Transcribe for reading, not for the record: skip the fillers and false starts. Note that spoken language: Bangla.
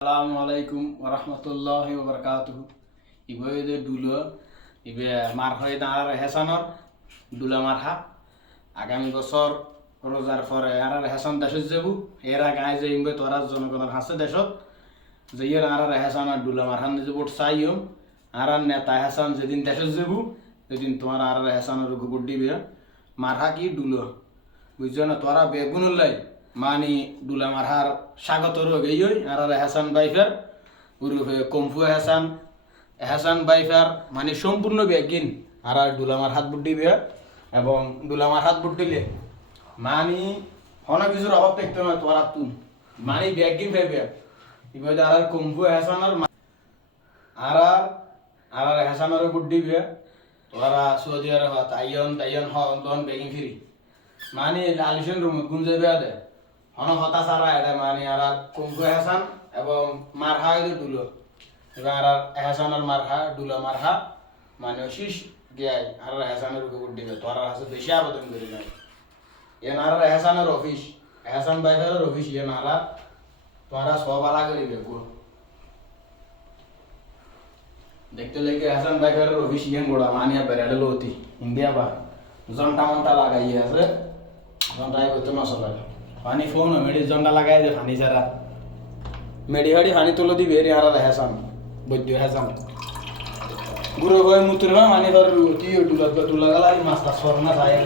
আসসালামু আলাইকুম ওরহমতুল্লাহি ওবরকাতুহু। ইবে দুলো ইবে মার হয় দাঁড়ার হেসানর দুলা মারহা আগামী বছর রোজার পরে আর হেসান দেশত যাবু এরা গায়ে যে ইমবে তোরা জনগণের হাসে দেশত যে এর আর হেসান আর দুলা মারহান যে ভোট চাইও আর নেতা হেসান যেদিন দেশত যাবু সেদিন তোমার আর হেসানের গোবর দিবে মারহা কি দুলো বুঝছো না তোরা বেগুন লাই মানি দুলা মারহার স্বাগত রোগেই আর হেসান বাইফার উরুফে কম্ফু হেসান হেসান বাইফার মানে সম্পূর্ণ বেগিন আর দুলামার হাত বুট দিবে এবং দুলামার হাত বুট দিলে মানি অনেক কিছুর অভাব দেখতে নয় তোরা তুন মানি বেগিন ফেবে এবার আর কম্ফু হেসানের আর আর হেসানের বুট দিবে তোরা সৌদি আরব তাইয়ন তাইয়ন হন বেগিন ফিরি মানে লালিশন রুম গুঞ্জে বেয়া দে হন হতা সারা এটা মানে আর কুম্ভু হেসান এবং মারহা এটা দুলো এবং আর হেসানের মারহা দুলো মারহা মানে শীষ গিয়াই আর হেসানের উপর দিবে তোর হাসে বেশি আবেদন করি নাই এন আর হেসানের অফিস হেসান বাইফের অফিস এন আর তোরা সব আলা করিবে দেখতে লেগে হেসান বাইফের অফিস ইয়েন গোড়া মানিয়া বেড়ালে লতি ইন্ডিয়া বা জন্টা মন্টা লাগাই আছে জন্টাই করতে মশলা পানি ফোন মেডি জন্ডা লাগাই দে পানি সারা মেডি হাড়ি পানি তুলে দিবে রে আর হেসান বৈদ্য হেসান গুরু ভাই মুতুর ভাই মানে ধর তুই ডুলা গালা মাছটা সরনা যায়